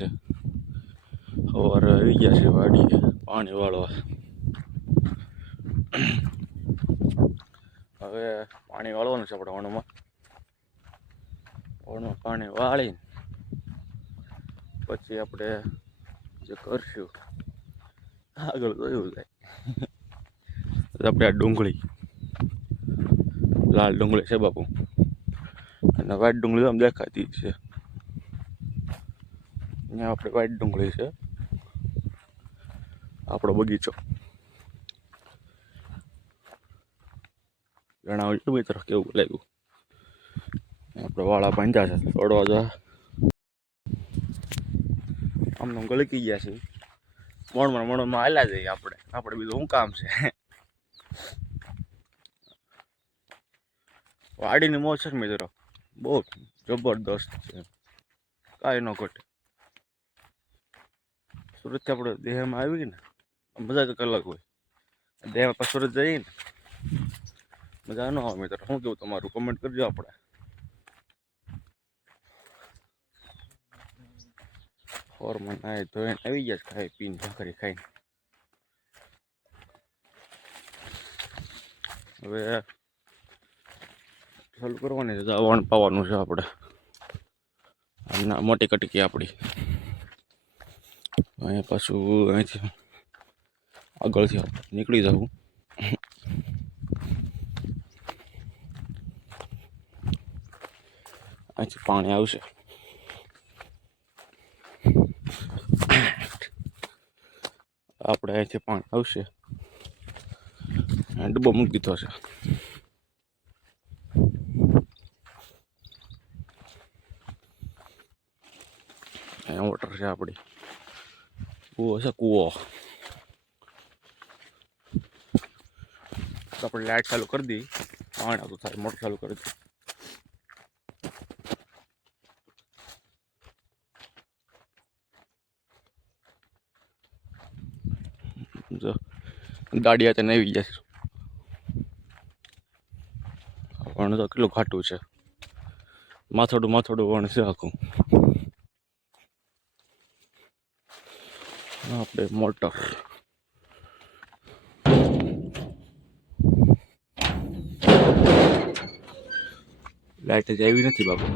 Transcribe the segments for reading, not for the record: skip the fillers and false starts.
છે. સવારે આવી ગયા છે વાડીએ પાણી વાળવા. હવે પાણી વાળવાનું છે આપણે વણમાં. વણમાં પાણી વાળી પછી આપણે જે કરશું આગળ જોયું જાય. આપણે આ ડુંગળી લાલ ડુંગળી છે બાપુ, અને વ્હાઈટ ડુંગળી આમ દેખાતી છે. અહીંયા આપણે વ્હાઈટ ડુંગળી છે, આપણો બગીચો. જણાવજો મિત્રો કેવું લાગ્યું. આપણે વાળા પાંજા છે તોડવા જો આમને ગળકી ગયા છે. મણમાં હાલ્યા જઈએ આપણે બીજું શું કામ છે. વાડીની મોજ છે મિત્રો, બહુ જબરદસ્ત છે, કાંઈ ન ઘટે. સુરતથી આપણે દેહમાં આવી ને મજા કંઈક અલગ હોય. દેહમાં પછી સુરત જઈએ ને મજા ન આવે મિત્રો. શું કેવું તમારું કમેન્ટ કરજો. આપણે ફોરમાં નાય ધોઈને આવી ગયા ખાઈ પીને ભાખરી ખાઈને. હવે ચાલુ કરવાની છે, વણ પાવાનું છે આપણે. મોટી કટકી આપણી અહીંયા પાછું અહીંથી આગળથી નીકળી જવું. અહીંથી પાણી આવશે. આપણે અહીંથી પાણી આવશે. ડબ્બો મૂકી દીધો છે. અહીંયા મોટર છે આપણી, કૂવો છે કૂવો. આપણે લાઇટ ચાલુ કરી દઈએ, પાણી આવતું થાય. મોટર ચાલુ કરી દઈએ. જો ગાડી આ તેને આવી જશે. વણ તો કેટલું ઘાટું છે, માથોડું વણ છે આખું. આપણે મોટર લાઈટ જ આવી નથી બાપુ.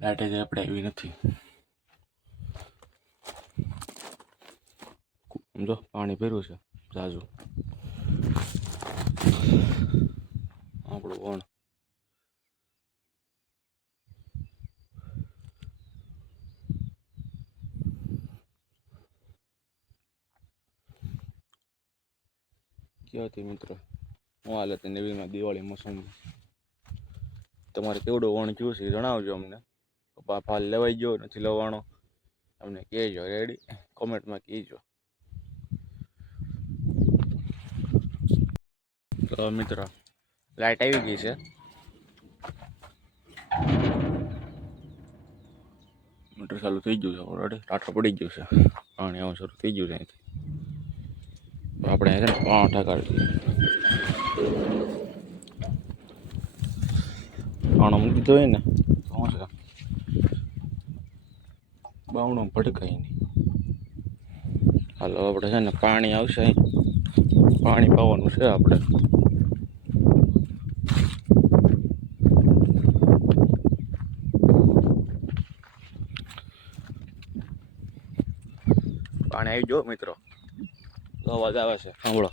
લાઈટ જ આપણે આવી નથી. સમજો પાણી ભર્યું છે જાજુ. આપણું વણ ક્યાં હતી મિત્રો? હું હાલે તે નવીમાં દિવાળી મોસમ. તમારે કેવડું વણ થયું છે જણાવજો અમને. ફાલ લેવાઈ ગયો નથી લેવાનો અમને કહેજો. રેડી કોમેન્ટમાં કહેજો. તો મિત્રો લાઈટ આવી ગઈ છે. મોટર ચાલુ થઈ ગયું છે ઓલરેડી. ટાટા પડી ગયું છે, પાણી આવવાનું શરૂ થઈ ગયું છે અહીંથી. તો આપણે અહીંયા છે ને પાણી ઠાકાડી દઈએ. પાણો મૂકી દીધો હોય ને શું છે, બાવણું ભટકાય નહીં. હાલો આપણે છે ને પાણી આવશે, પાણી પાવાનું છે આપણે. પાણી આવી ગયો મિત્રો, અવાજ આવે છે સાંભળો.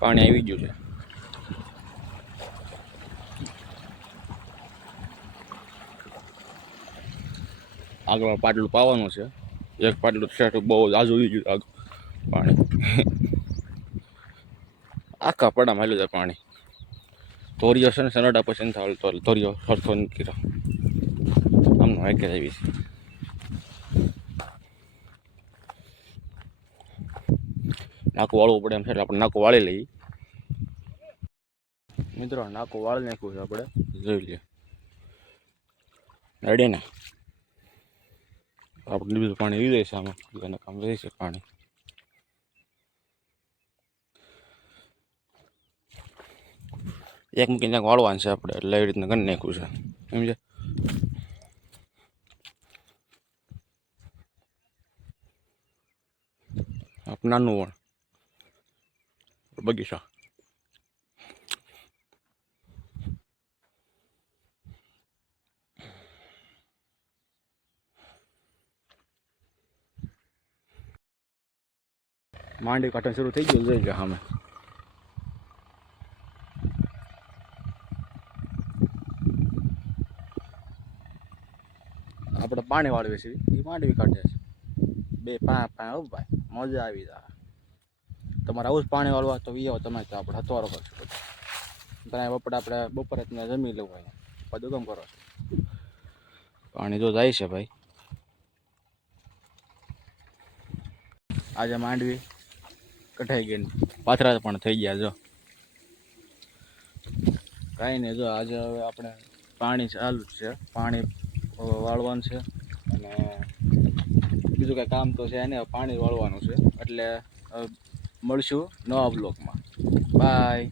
પાણી આવી ગયું છે. આગળ પાટલું પાવાનું છે. એક પાટલું શર્ટ બહુ આજુ ગયું આગળ પાણી. આખા પડામાં હાલ્યું જાય પાણી. ધોરિયો છે ને સનડા પછી નથી હાલતો. ધોરિયો સરખો નથી રહ્યો. આમનો હાઈકે આવી છે. નાકું વાળવું પડે એમ છે એટલે આપણે નાકું વાળી લઈએ. મિત્રો નાખું વાળ નાખ્યું છે આપણે, જોઈ લઈએ. રેડી ને? આપણે બીજું પાણી વી દઈશું આમાં, બીજાને કામ રહેશે પાણી. એક મૂકીને વાળવાનું છે આપણે, એટલે એવી રીતના કરી નાખ્યું છે, સમજે? નાનું વણ બગીચા. માંડી કાઢવાનું શરૂ થઈ ગયું, જોઈ લે સામે. આપણે પાણી વાળવીએ છીએ, એ માંડવી કાઢે છે. 2-5 હો ભાઈ, મજા આવી જાય. તમારે આવું જ પાણી વાળવા તો વી આવો તમે, તો આપણે હથવારો કરશું બધું. તમે આપણે બપોરે ત્યાં જમી લેવું હોય, બધું કામ કરો છો. પાણી જો જાય છે ભાઈ. આજે માંડવી કઢાઈ ગઈ, પાથરા પણ થઈ ગયા. જો કાંઈ નહીં, જો આજે હવે આપણે પાણી ચાલુ જ છે, પાણી વાળવાનું છે. અને બીજું કાંઈ કામ તો છે એને, પાણી વાળવાનું છે. એટલે મળશું નવા બ્લોગમાં. બાય.